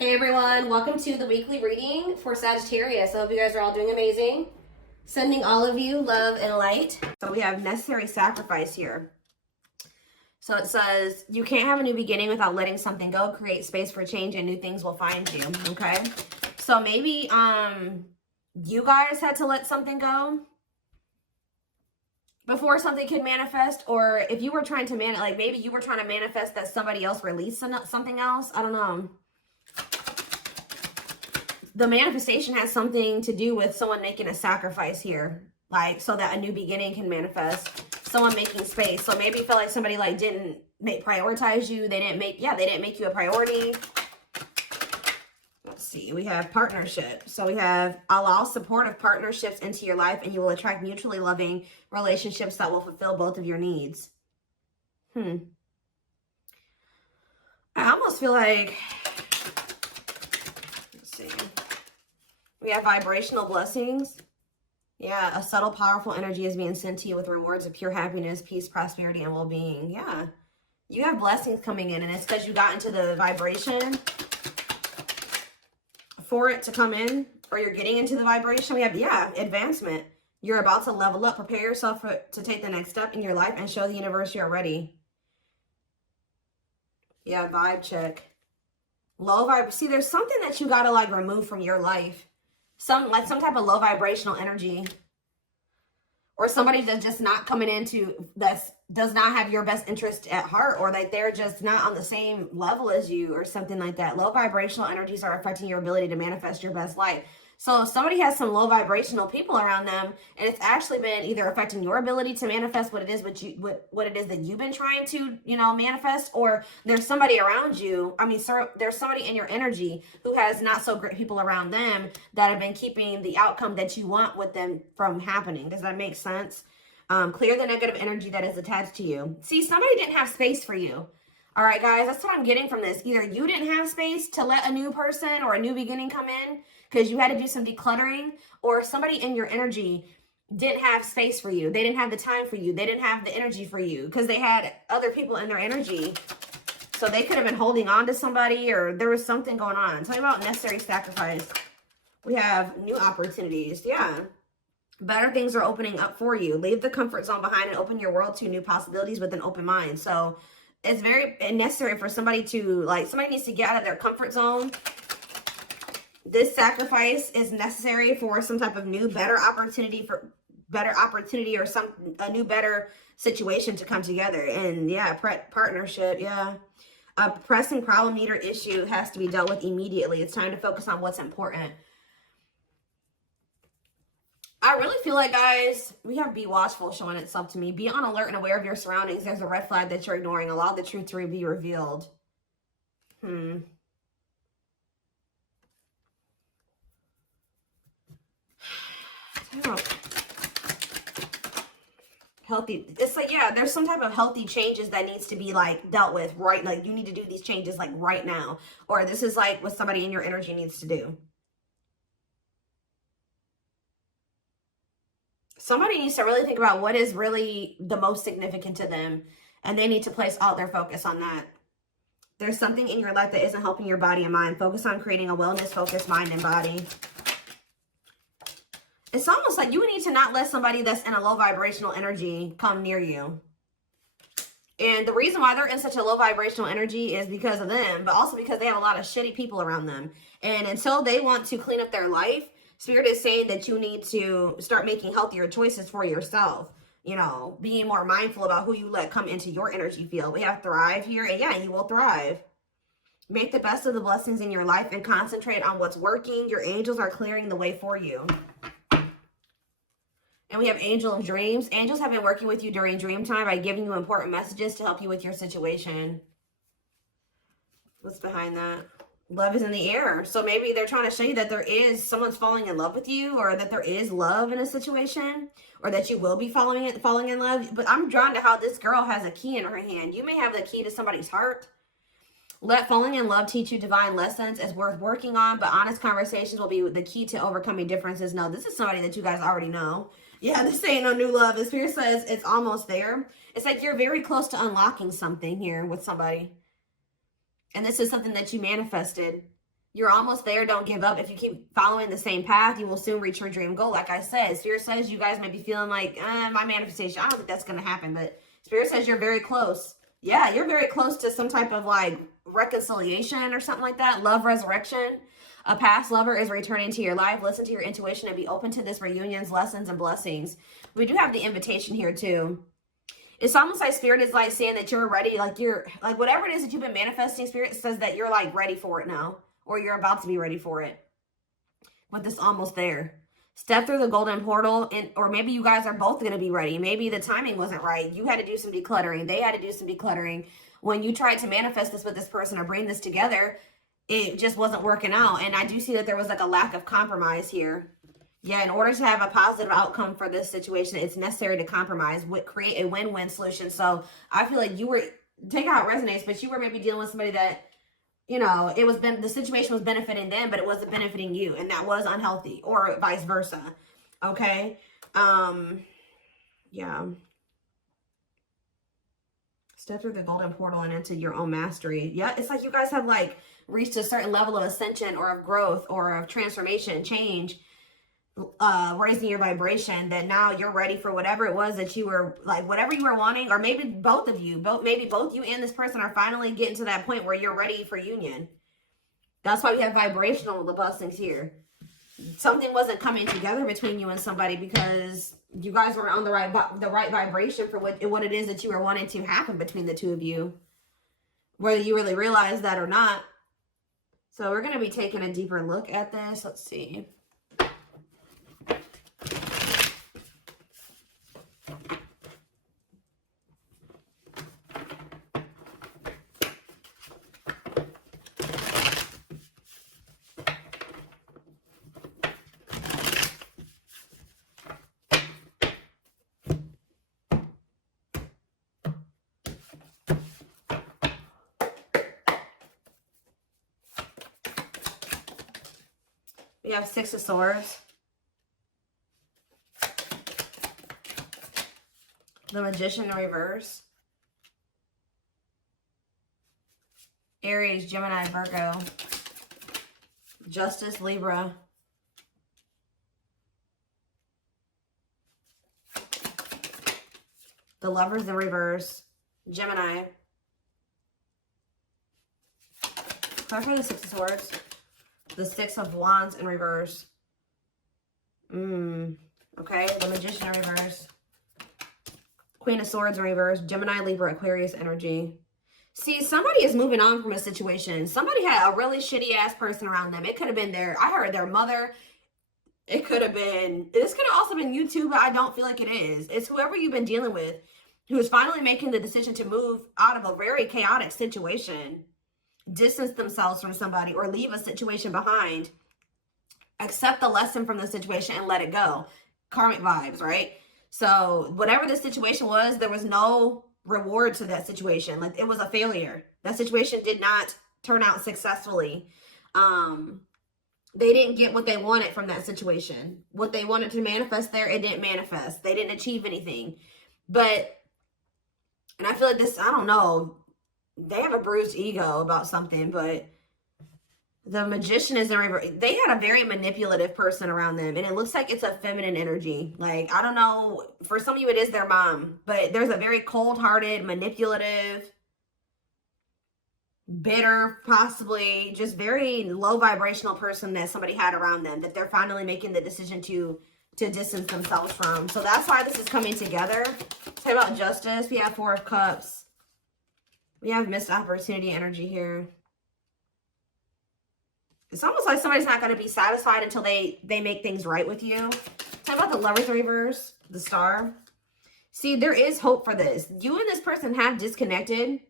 Hey everyone, welcome to the weekly reading for Sagittarius. I hope you guys are all doing amazing. Sending all of you love and light. So we have necessary sacrifice here. So it says, you can't have a new beginning without letting something go. Create space for change and new things will find you. Okay. So maybe you guys had to let something go before something could manifest, or if you were trying to maybe you were trying to manifest that somebody else released something else. I don't know. The manifestation has something to do with someone making a sacrifice here, like so that a new beginning can manifest. Someone making space. So maybe you feel like somebody like didn't prioritize you. They didn't make you a priority. Let's see. We have partnership. So we have allow supportive partnerships into your life, and you will attract mutually loving relationships that will fulfill both of your needs. I almost feel like, let's see. We have vibrational blessings. Yeah, a subtle, powerful energy is being sent to you with rewards of pure happiness, peace, prosperity, and well-being. Yeah, you have blessings coming in, and it's because you got into the vibration for it to come in, or you're getting into the vibration. We have, yeah, advancement. You're about to level up. Prepare yourself to take the next step in your life and show the universe you're ready. Yeah, vibe check. Low vibe. See, there's something that you got to like remove from your life. Some type of low vibrational energy, or somebody that's just not coming into, that does not have your best interest at heart, or that they're just not on the same level as you, or something like that. Low vibrational energies are affecting your ability to manifest your best life. So if somebody has some low vibrational people around them, and it's actually been either affecting your ability to manifest what it is what it is that you've been trying to, manifest, or there's somebody around you. I mean, sir, there's somebody in your energy who has not so great people around them that have been keeping the outcome that you want with them from happening. Does that make sense? Clear the negative energy that is attached to you. See, somebody didn't have space for you. All right, guys, that's what I'm getting from this. Either you didn't have space to let a new person or a new beginning come in because you had to do some decluttering, or somebody in your energy didn't have space for you. They didn't have the time for you. They didn't have the energy for you because they had other people in their energy. So they could have been holding on to somebody, or there was something going on. Tell me about necessary sacrifice. We have new opportunities. Yeah. Better things are opening up for you. Leave the comfort zone behind and open your world to new possibilities with an open mind. So it's very necessary for somebody to, somebody needs to get out of their comfort zone. This sacrifice is necessary for some type of new, better opportunity, or a new, better situation to come together. And yeah, partnership. Yeah. A pressing problem, need, or issue has to be dealt with immediately. It's time to focus on what's important. I really feel like, guys, we have be watchful showing itself to me. Be on alert and aware of your surroundings. There's a red flag that you're ignoring. Allow the truth to be revealed. Healthy. It's like, yeah, there's some type of healthy changes that needs to be dealt with, right? Like you need to do these changes right now. Or this is what somebody in your energy needs to do. Somebody needs to really think about what is really the most significant to them, and they need to place all their focus on that. There's something in your life that isn't helping your body and mind. Focus on creating a wellness-focused mind and body. It's almost like you need to not let somebody that's in a low vibrational energy come near you. And the reason why they're in such a low vibrational energy is because of them, but also because they have a lot of shitty people around them. And until they want to clean up their life, Spirit is saying that you need to start making healthier choices for yourself. Being more mindful about who you let come into your energy field. We have thrive here, and yeah, you will thrive. Make the best of the blessings in your life and concentrate on what's working. Your angels are clearing the way for you. And we have Angel of Dreams. Angels have been working with you during dream time by giving you important messages to help you with your situation. What's behind that? Love is in the air. So maybe they're trying to show you that someone's falling in love with you, or that there is love in a situation, or that you will be falling in love. But I'm drawn to how this girl has a key in her hand. You may have the key to somebody's heart. Let falling in love teach you divine lessons. It's worth working on, but honest conversations will be the key to overcoming differences. No, this is somebody that you guys already know. Yeah, this ain't no new love. The Spirit says it's almost there. It's like you're very close to unlocking something here with somebody. And this is something that you manifested. You're almost there. Don't give up. If you keep following the same path, you will soon reach your dream goal. Like I said, Spirit says you guys may be feeling like, my manifestation, I don't think that's going to happen. But Spirit says you're very close. Yeah, you're very close to some type of like reconciliation or something like that. Love resurrection. A past lover is returning to your life. Listen to your intuition and be open to this reunions, lessons, and blessings. We do have the invitation here too. It's almost like Spirit is like saying that you're ready. Like you're like whatever it is that you've been manifesting, Spirit says that you're like ready for it now. Or you're about to be ready for it. With this almost there. Step through the golden portal. Or maybe you guys are both going to be ready. Maybe the timing wasn't right. You had to do some decluttering. They had to do some decluttering. When you tried to manifest this with this person or bring this together, it just wasn't working out. And I do see that there was like a lack of compromise here. Yeah, in order to have a positive outcome for this situation, it's necessary to compromise. Create a win-win solution. So I feel like you were, take how it resonates, but you were maybe dealing with somebody that, you know, the situation was benefiting them, but it wasn't benefiting you. And that was unhealthy, or vice versa. Okay. Yeah. Step through the golden portal and into your own mastery. Yeah. It's like you guys have like reached a certain level of ascension or of growth or of transformation, change, raising your vibration, that now you're ready for whatever it was that you were like, whatever you were wanting, or maybe both of you, maybe both you and this person are finally getting to that point where you're ready for union. That's why we have vibrational blessings here. Something wasn't coming together between you and somebody because you guys weren't on the right vibration for what it is that you were wanting to happen between the two of you, whether you really realize that or not. So we're going to be taking a deeper look at this. Let's see. We have Six of Swords. The Magician in reverse. Aries, Gemini, Virgo. Justice, Libra. The Lovers in reverse. Gemini. Clap for the Six of Swords. The Six of Wands in reverse. Okay, the Magician in reverse. Queen of Swords in reverse. Gemini, Libra, Aquarius energy. See, somebody is moving on from a situation. Somebody had a really shitty ass person around them. It could have been I heard their mother. It could have been, this could have also been you too, but I don't feel like it is. It's whoever you've been dealing with who is finally making the decision to move out of a very chaotic situation. Distance themselves from somebody or leave a situation behind. Accept the lesson from the situation and let it go. Karmic vibes, right? So whatever the situation was, there was no reward to that situation. Like it was a failure. That situation did not turn out successfully. They didn't get what they wanted from that situation. What they wanted to manifest there, it didn't manifest. They didn't achieve anything. And I feel like this, I don't know, they have a bruised ego about something, but the Magician is in reverse. They had a very manipulative person around them, and it looks like it's a feminine energy. Like, I don't know, for some of you it is their mom, but there's a very cold-hearted, manipulative, bitter, possibly just very low vibrational person that somebody had around them that they're finally making the decision to distance themselves from. So that's why this is coming together. Talk about Justice. We have Four of Cups. We have missed opportunity energy here. It's almost like somebody's not going to be satisfied until they make things right with you. Talk about the Lovers reverse, the Star. See, there is hope for this. You and this person have disconnected.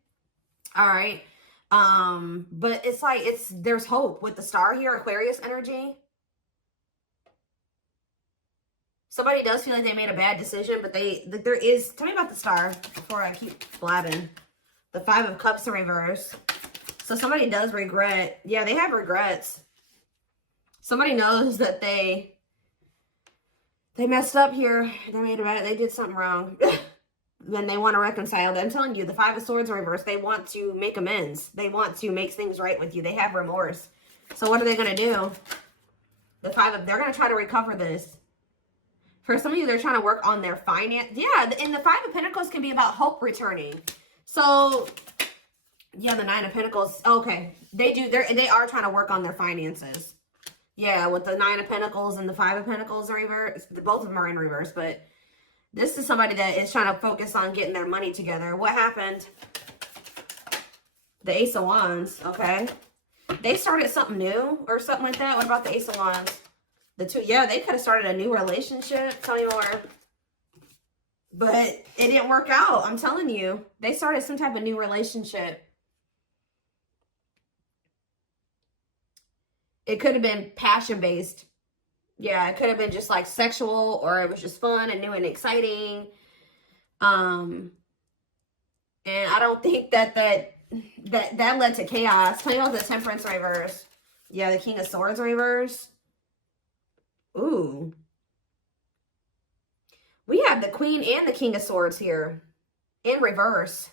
All right. But it's like, there's hope with the Star here, Aquarius energy. Somebody does feel like they made a bad decision, but there is, tell me about the Star before I keep blabbing. The Five of Cups in reverse. So somebody does regret. Yeah, they have regrets. Somebody knows that they messed up here. They did something wrong. Then they want to reconcile. I'm telling you, the Five of Swords in reverse, they want to make amends. They want to make things right with you. They have remorse. So what are they going to do? They're going to try to recover this. For some of you, they're trying to work on their finance. Yeah, and the Five of Pentacles can be about hope returning. So, yeah, the Nine of Pentacles. Okay, they are trying to work on their finances. Yeah, with the Nine of Pentacles and the Five of Pentacles in reverse. Both of them are in reverse, but this is somebody that is trying to focus on getting their money together. What happened? The Ace of Wands, okay. They started something new or something like that. What about the Ace of Wands? The two, yeah, they could have started a new relationship. Tell me more. But it didn't work out. I'm telling you. They started some type of new relationship. It could have been passion-based. Yeah, it could have been just like sexual, or it was just fun and new and exciting. And I don't think that led to chaos. Tell me about the Temperance reverse. Yeah, the King of Swords reverse. Ooh. We have the Queen and the King of Swords here in reverse.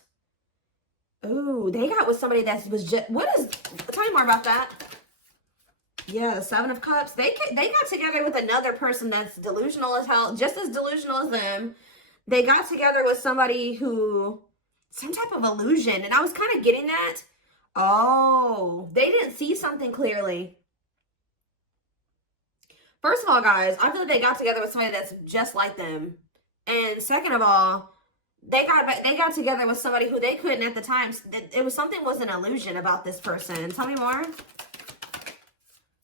Ooh, they got with somebody that was just, tell me more about that. Yeah, the Seven of Cups. They got together with another person that's delusional as hell, just as delusional as them. They got together with somebody who, some type of illusion, and I was kind of getting that. Oh, they didn't see something clearly. First of all, guys, I feel like they got together with somebody that's just like them. And second of all, they got together with somebody who they couldn't at the time. It was an illusion about this person. Tell me more.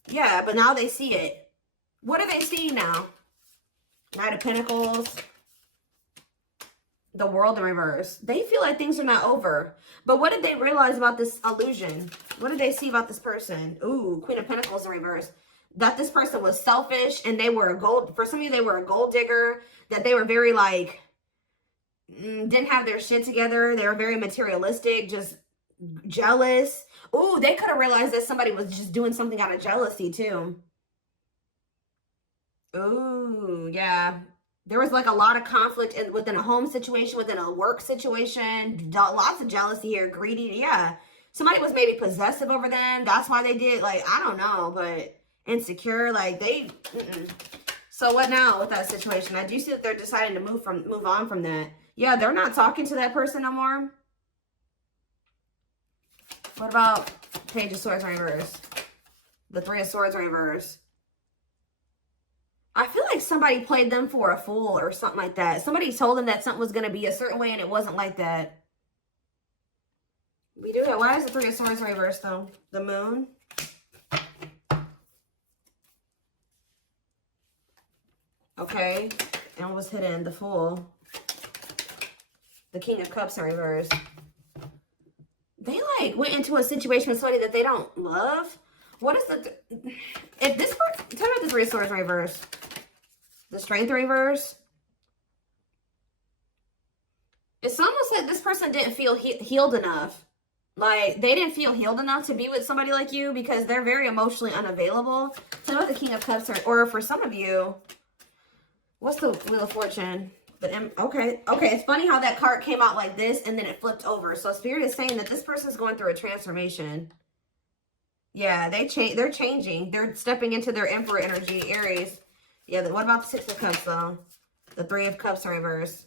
Yeah, but now they see it. What are they seeing now? Knight of Pentacles. The World in reverse. They feel like things are not over. But what did they realize about this illusion? What did they see about this person? Ooh, Queen of Pentacles in reverse. That this person was selfish and they were for some of you, they were a gold digger. That they were very like, didn't have their shit together. They were very materialistic, just jealous. Ooh, they could have realized that somebody was just doing something out of jealousy too. Ooh, yeah. There was like a lot of conflict within a home situation, within a work situation. Lots of jealousy here, greedy. Yeah. Somebody was maybe possessive over them. That's why they did, like, I don't know, but insecure, like they So what now with that situation? I do see that they're deciding to move on from that. Yeah, they're not talking to that person no more. What about Page of Swords reverse? The Three of Swords reverse. I feel like somebody played them for a fool or something like that. Somebody told them that something was going to be a certain way and it wasn't like that. We do that. Why is the Three of Swords reverse though? The Moon. Okay. And what was hidden? The Fool. The King of Cups in reverse. They like went into a situation with somebody that they don't love. What is if this part, tell me about the Three of Swords reverse. The Strength reverse. It's almost like this person didn't feel healed enough. Like, they didn't feel healed enough to be with somebody like you because they're very emotionally unavailable. Tell me about the King of Cups, or for some of you, what's the Wheel of Fortune? Okay, it's funny how that card came out like this and then it flipped over. So Spirit is saying that this person's going through a transformation. Yeah, they're changing. They're stepping into their Emperor energy, Aries. Yeah, what about the Six of Cups, though? The Three of Cups in reverse.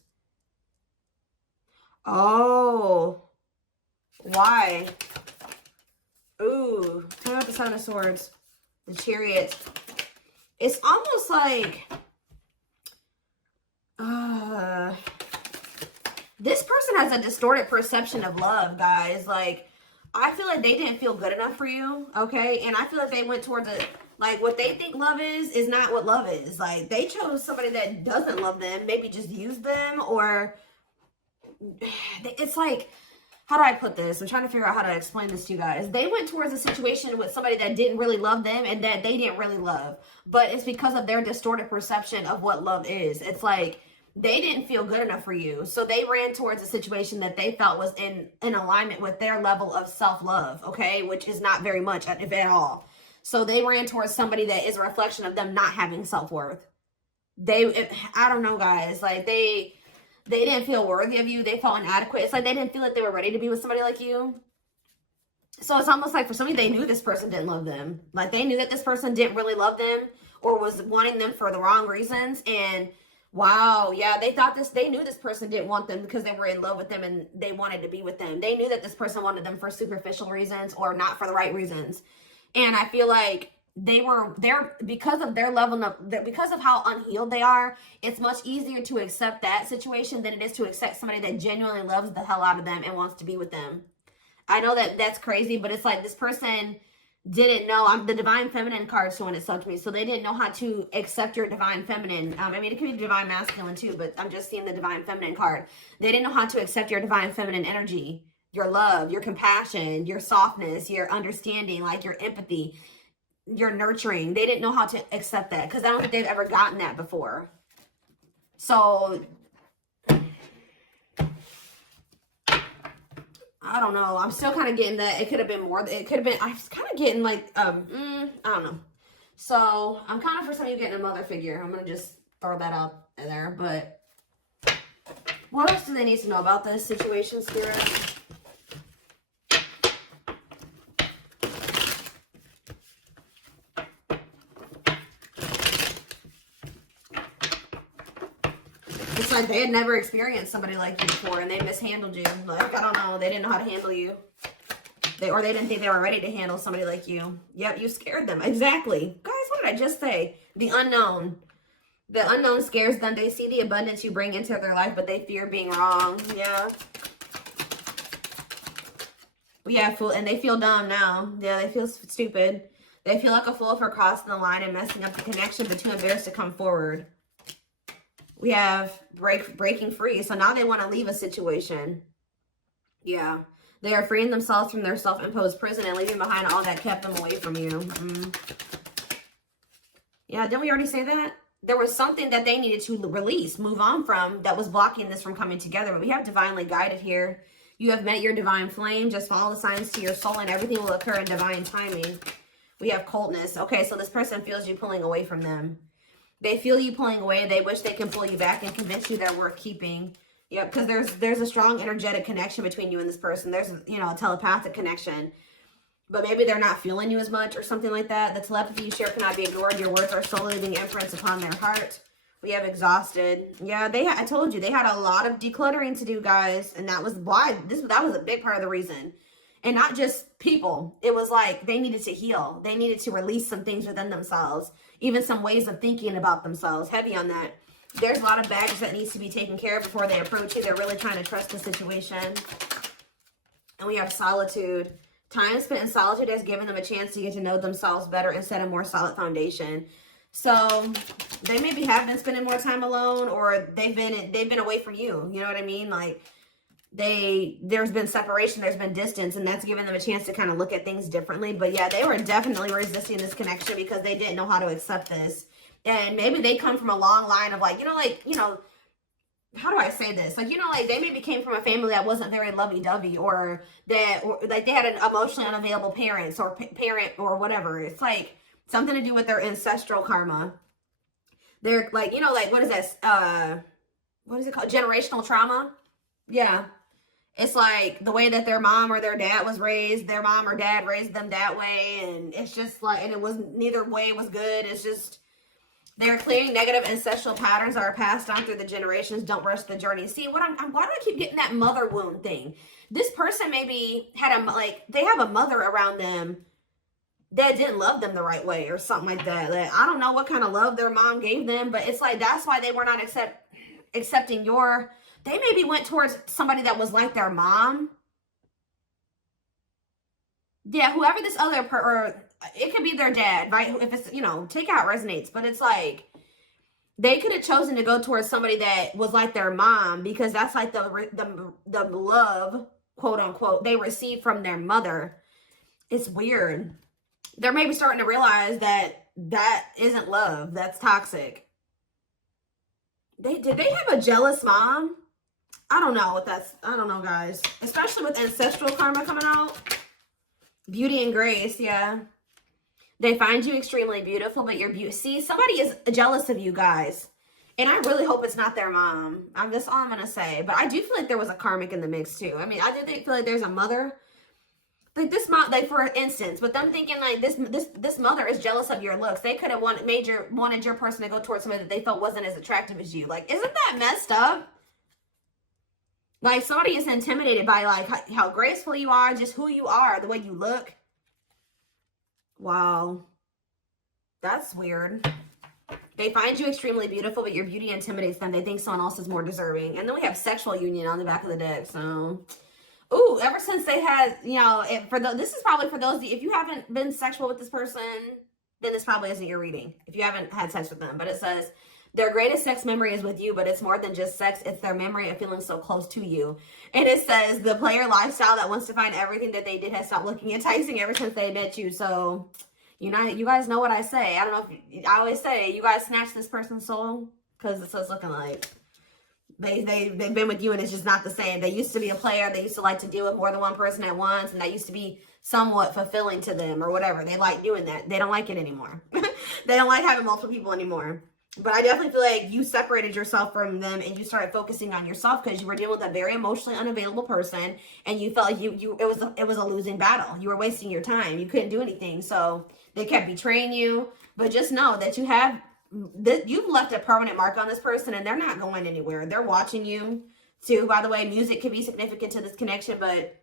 Oh. Why? Ooh. Tell me about the Seven of Swords. The Chariot. It's almost like... this person has a distorted perception of love, guys. Like, I feel like they didn't feel good enough for you, okay? And I feel like they went towards like, what they think love is not what love is. Like, they chose somebody that doesn't love them, maybe just use them, or it's like, how do I put this? I'm trying to figure out how to explain this to you guys. They went towards a situation with somebody that didn't really love them and that they didn't really love. But it's because of their distorted perception of what love is. It's like, they didn't feel good enough for you. So they ran towards a situation that they felt was in alignment with their level of self-love, okay? Which is not very much, if at all. So they ran towards somebody that is a reflection of them not having self-worth. I don't know, guys. Like, they didn't feel worthy of you. They felt inadequate. It's like they didn't feel like they were ready to be with somebody like you. So it's almost like for somebody, they knew this person didn't love them. Like they knew that this person didn't really love them or was wanting them for the wrong reasons. And wow, yeah, they knew this person didn't want them because they were in love with them and they wanted to be with them. They knew that this person wanted them for superficial reasons or not for the right reasons. And I feel like they were there because of their level of, because of how unhealed they are. It's much easier to accept that situation than it is to accept somebody that genuinely loves the hell out of them and wants to be with them. I know that that's crazy, but it's like this person didn't know. The divine feminine card showing itself to me, so they didn't know how to accept your divine feminine. I mean, it could be divine masculine too, but I'm just seeing the divine feminine card. They didn't know how to accept your divine feminine energy, your love, your compassion, your softness, your understanding, like your empathy, your nurturing. They didn't know how to accept that because I don't think they've ever gotten that before. So I don't know. I'm still kind of getting that. It could have been more. It could have been, I was kind of getting like, I don't know. So I'm kind of, for some of you, getting a mother figure. I'm going to just throw that out there. But what else do they need to know about this situation, Spirit? It's like they had never experienced somebody like you before and they mishandled you. Like, I don't know. They didn't know how to handle you. Or they didn't think they were ready to handle somebody like you. Yep, you scared them. Exactly. Guys, what did I just say? The unknown. The unknown scares them. They see the abundance you bring into their life, but they fear being wrong. Yeah. Yeah, fool. And they feel dumb now. Yeah, they feel stupid. They feel like a fool for crossing the line and messing up the connection, but too embarrassed to come forward. We have breaking free. So now they want to leave a situation. Yeah. They are freeing themselves from their self-imposed prison and leaving behind all that kept them away from you. Yeah, didn't we already say that? There was something that they needed to release, move on from, that was blocking this from coming together. But we have divinely guided here. You have met your divine flame. Just follow the signs to your soul and everything will occur in divine timing. We have coldness. Okay, so this person feels you pulling away from them. They feel you pulling away. They wish they can pull you back and convince you they're worth keeping. Yeah, because there's a strong energetic connection between you and this person. There's, you know, a telepathic connection. But maybe they're not feeling you as much or something like that. The telepathy you share cannot be ignored. Your words are solely leaving imprints upon their heart. We have exhausted. Yeah, I told you, they had a lot of decluttering to do, guys. And that was why, that was a big part of the reason. And not just people. It was like they needed to heal. They needed to release some things within themselves. Even some ways of thinking about themselves. Heavy on that. There's a lot of baggage that needs to be taken care of before they approach you. They're really trying to trust the situation. And we have solitude. Time spent in solitude has given them a chance to get to know themselves better and set a more solid foundation. So they maybe have been spending more time alone, or they've been away from you. You know what I mean? Like there's been separation, there's been distance, and that's given them a chance to kind of look at things differently. But yeah, they were definitely resisting this connection because they didn't know how to accept this. And maybe they come from a long line of like, how do I say this? Like, like they maybe came from a family that wasn't very lovey-dovey, or like they had an emotionally unavailable parents or parent or whatever. It's like something to do with their ancestral karma. They're like, like what is that? What is it called? Generational trauma. Yeah. It's like the way that their mom or their dad was raised, their mom or dad raised them that way. And it's just like, and it was, neither way was good. It's just, they're clearing negative ancestral patterns that are passed on through the generations. Don't rush the journey. See, why do I keep getting that mother wound thing? This person maybe had they have a mother around them that didn't love them the right way or something like that. Like, I don't know what kind of love their mom gave them, but it's like, that's why they were not accepting they maybe went towards somebody that was like their mom. Yeah, whoever this other or it could be their dad, right? If it's, take out resonates, but it's like they could have chosen to go towards somebody that was like their mom because that's like the love, quote unquote, they received from their mother. It's weird. They're maybe starting to realize that isn't love. That's toxic. Did they have a jealous mom? I don't know I don't know, guys. Especially with ancestral karma coming out. Beauty and grace, yeah. They find you extremely beautiful, but you're beautiful. See, somebody is jealous of you guys. And I really hope it's not their mom. That's all I'm going to say. But I do feel like there was a karmic in the mix, too. I mean, I do feel like there's a mother Like this mom, like for instance, with them thinking like this mother is jealous of your looks. They could have wanted your person to go towards somebody that they felt wasn't as attractive as you. Like, isn't that messed up? Like, somebody is intimidated by like how graceful you are, just who you are, the way you look. Wow, that's weird. They find you extremely beautiful, but your beauty intimidates them. They think someone else is more deserving. And then we have sexual union on the back of the deck. So, ooh, ever since they had, you know, this is probably for those, if you haven't been sexual with this person, then this probably isn't your reading. If you haven't had sex with them. But it says, their greatest sex memory is with you, but it's more than just sex. It's their memory of feeling so close to you. And it says, the player lifestyle that wants to find everything that they did has stopped looking enticing ever since they met you. So, you know, you guys know what I say. I don't know if I always say, you guys snatch this person's soul, because it's looking like they've been with you and it's just not the same. They used to be a player. They used to like to deal with more than one person at once, and that used to be somewhat fulfilling to them or whatever. They like doing that. They don't like it anymore. They don't like having multiple people anymore. But I definitely feel like you separated yourself from them and you started focusing on yourself because you were dealing with a very emotionally unavailable person, and you felt like it was a losing battle. You were wasting your time. You couldn't do anything. So they kept betraying you. But just know that you've left a permanent mark on this person, and they're not going anywhere. They're watching you too. By the way, music can be significant to this connection, but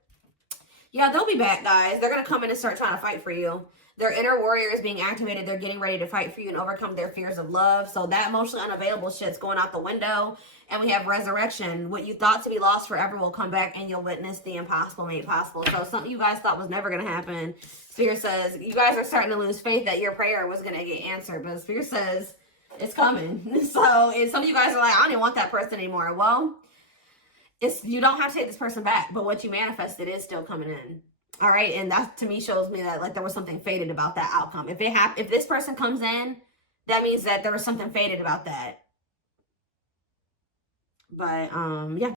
yeah, they'll be back, guys. They're going to come in and start trying to fight for you. Their inner warrior is being activated. They're getting ready to fight for you and overcome their fears of love. So that emotionally unavailable shit's going out the window. And we have resurrection. What you thought to be lost forever will come back, and you'll witness the impossible made possible. So something you guys thought was never going to happen, Spirit says, you guys are starting to lose faith that your prayer was going to get answered. But Spirit says it's coming. So and some of you guys are like, I don't even want that person anymore. Well, you don't have to take this person back. But what you manifested is still coming in. All right, and that to me shows me that like there was something fated about that outcome. If this person comes in, that means that there was something fated about that. But yeah.